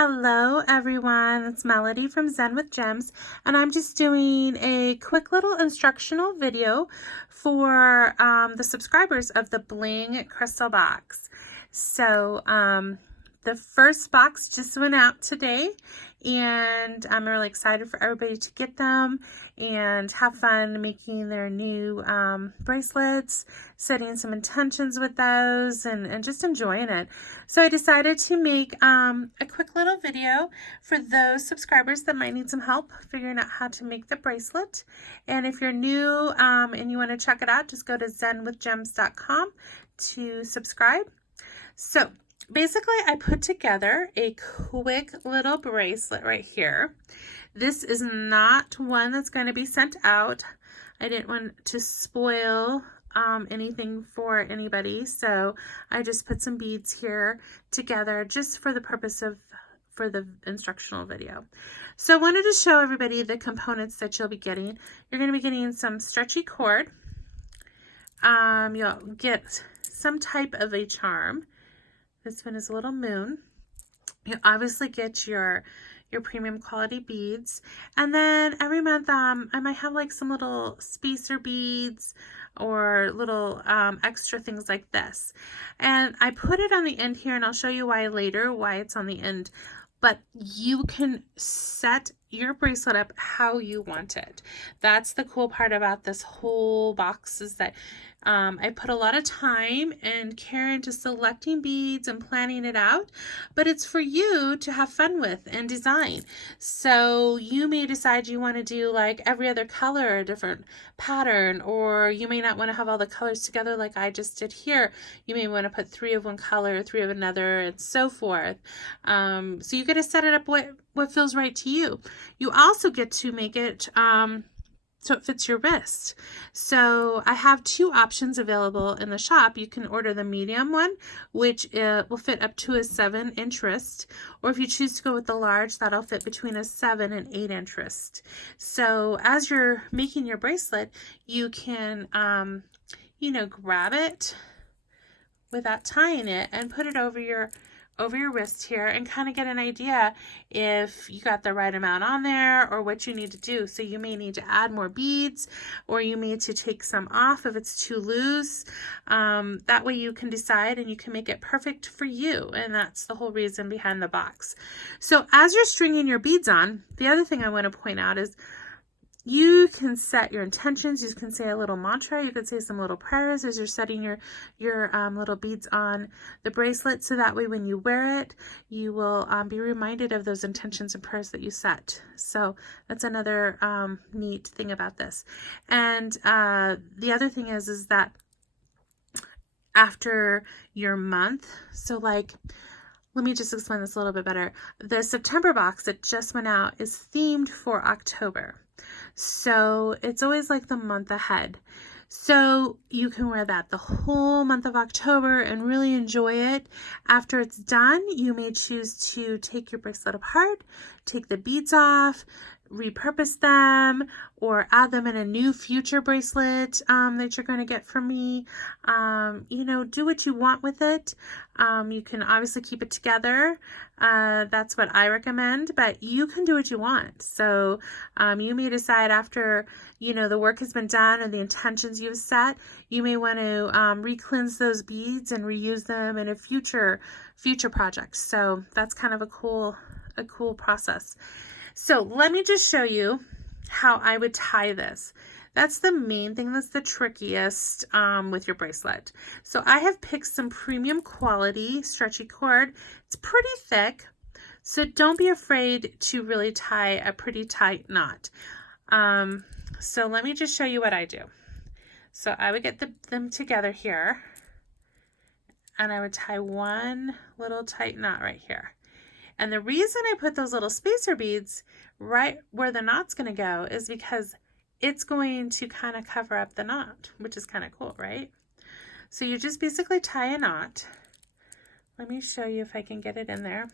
Hello everyone, it's Melody from Zen with Gems, and I'm just doing a quick little instructional video for the subscribers of the Bling crystal box. So the first box just went out today, and I'm really excited for everybody to get them and have fun making their new bracelets, setting some intentions with those, and just enjoying it. So I decided to make a quick little video for those subscribers that might need some help figuring out how to make the bracelet. And if you're new and you want to check it out, just go to zenwithgems.com to subscribe. So basically, I put together a quick little bracelet right here. This is not one that's going to be sent out. I didn't want to spoil anything for anybody, so I just put some beads here together just for the purpose of for the instructional video. So I wanted to show everybody the components that you'll be getting. You're going to be getting some stretchy cord. You'll get some type of a charm. This one is a little moon. You obviously get your premium quality beads, and then every month I might have like some little spacer beads or little extra things like this, and I put it on the end here, and I'll show you why later, why it's on the end. But you can set your bracelet up how you want it. That's the cool part about this whole box, is that I put a lot of time and care into selecting beads and planning it out, but it's for you to have fun with and design. So you may decide you want to do like every other color, a different pattern, or you may not want to have all the colors together like I just did here. You may want to put 3 of one color, 3 of another, and so forth. So you got to set it up what feels right to you. You also get to make it so it fits your wrist. So I have 2 options available in the shop. You can order the medium one, which will fit up to a 7-inch wrist, or if you choose to go with the large, that'll fit between a 7 and 8-inch wrist. So as you're making your bracelet, you can grab it without tying it and put it over your wrist here and kind of get an idea if you got the right amount on there or what you need to do. So you may need to add more beads, or you may need to take some off if it's too loose. That way you can decide and you can make it perfect for you, and that's the whole reason behind the box. So as you're stringing your beads on, the other thing I want to point out is you can set your intentions. You can say a little mantra. You can say some little prayers as you're setting your little beads on the bracelet, so that way when you wear it, you will be reminded of those intentions and prayers that you set. So that's another neat thing about this. And the other thing is that after your month, so like, let me just explain this a little bit better. The September box that just went out is themed for October. So it's always like the month ahead. So you can wear that the whole month of October and really enjoy it. After it's done, you may choose to take your bracelet apart, take the beads off, repurpose them, or add them in a new future bracelet that you're going to get from me. Do what you want with it. You can obviously keep it together. That's what I recommend, but you can do what you want. So you may decide after the work has been done and the intentions you've set, you may want to re-cleanse those beads and reuse them in a future project. So that's kind of a cool process. So let me just show you how I would tie this. That's the main thing that's the trickiest with your bracelet. So I have picked some premium quality stretchy cord. It's pretty thick, so don't be afraid to really tie a pretty tight knot. So let me just show you what I do. So I would get them together here, and I would tie one little tight knot right here. And the reason I put those little spacer beads right where the knot's going to go is because it's going to kind of cover up the knot, which is kind of cool, right? So you just basically tie a knot. Let me show you if I can get it in there.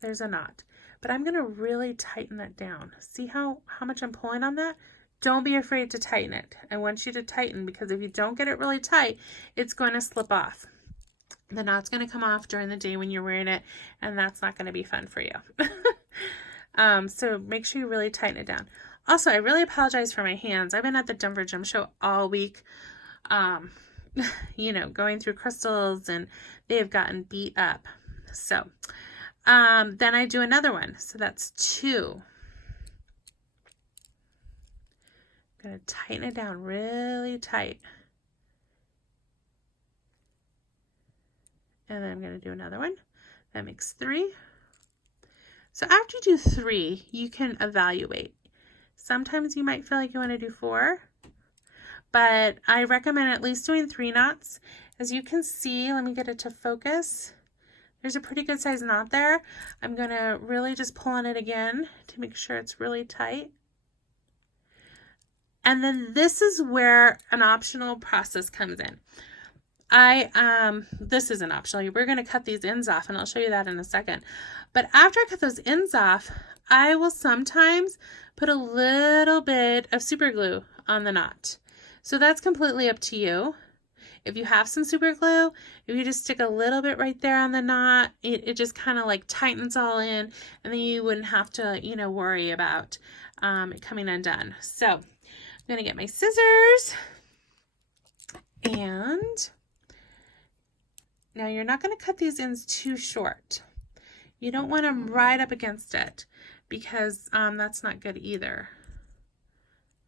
There's a knot, but I'm going to really tighten that down. See how much I'm pulling on that? Don't be afraid to tighten it. I want you to tighten, because if you don't get it really tight, it's going to slip off. The knot's going to come off during the day when you're wearing it, and that's not going to be fun for you. So make sure you really tighten it down. Also, I really apologize for my hands. I've been at the Denver Gem Show all week, you know, going through crystals, and they have gotten beat up. So then I do another one. So that's 2. I'm going to tighten it down really tight. And then I'm going to do another one. That makes 3. So after you do 3, you can evaluate. Sometimes you might feel like you want to do 4, but I recommend at least doing 3 knots. As you can see, let me get it to focus. There's a pretty good size knot there. I'm going to really just pull on it again to make sure it's really tight. And then this is where an optional process comes in. This isn't optional. We're going to cut these ends off, and I'll show you that in a second. But after I cut those ends off, I will sometimes put a little bit of super glue on the knot. So that's completely up to you. If you have some super glue, if you just stick a little bit right there on the knot, it just kind of like tightens all in, and then you wouldn't have to, you know, worry about it coming undone. So I'm going to get my scissors, and now you're not going to cut these ends too short. You don't want them right up against it, because that's not good either.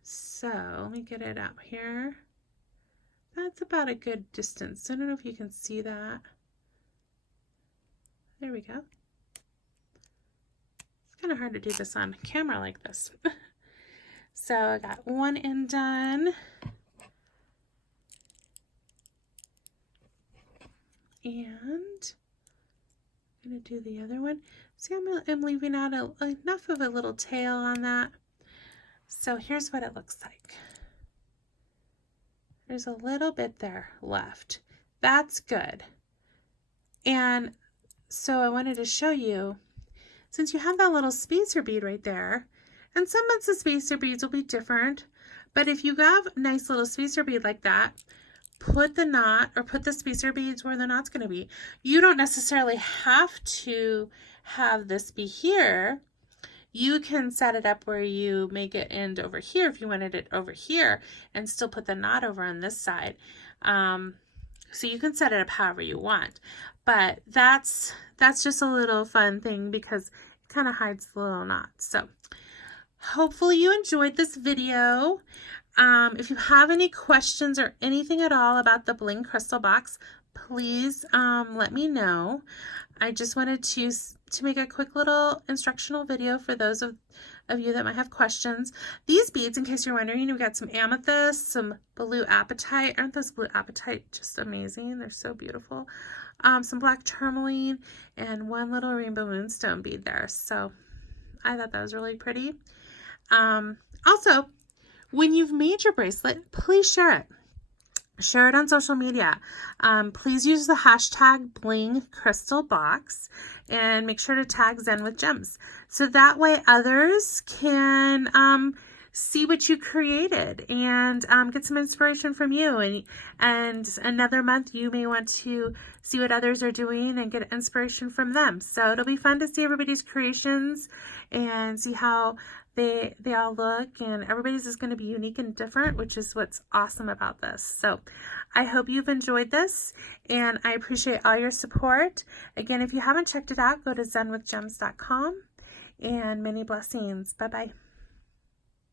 So let me get it out here. That's about a good distance. I don't know if you can see that. There we go. It's kind of hard to do this on camera like this. So I got one end done. And I'm going to do the other one. See, I'm leaving out enough of a little tail on that. So here's what it looks like. There's a little bit there left. That's good. And so I wanted to show you, since you have that little spacer bead right there, and some months the spacer beads will be different, but if you have a nice little spacer bead like that, put the knot or put the spacer beads where the knot's going to be. You don't necessarily have to have this be here. You can set it up where you make it end over here if you wanted it over here, and still put the knot over on this side. So you can set it up however you want, but that's just a little fun thing because it kind of hides the little knot. So hopefully you enjoyed this video. If you have any questions or anything at all about the Bling crystal box, please let me know. I just wanted to make a quick little instructional video for those of you that might have questions. These beads, in case you're wondering, we've got some amethyst, some blue apatite. Aren't those blue apatite just amazing? They're so beautiful. Some black tourmaline, and one little rainbow moonstone bead there. So I thought that was really pretty. Also, when you've made your bracelet, please share it. Share it on social media. Please use the hashtag #BlingCrystalBox and make sure to tag Zen with Gems. So that way others can see what you created and get some inspiration from you. And another month you may want to see what others are doing and get inspiration from them. So it'll be fun to see everybody's creations and see how they all look, and everybody's is going to be unique and different, which is what's awesome about this. So I hope you've enjoyed this, and I appreciate all your support. Again, if you haven't checked it out, go to zenwithgems.com, and many blessings. Bye-bye.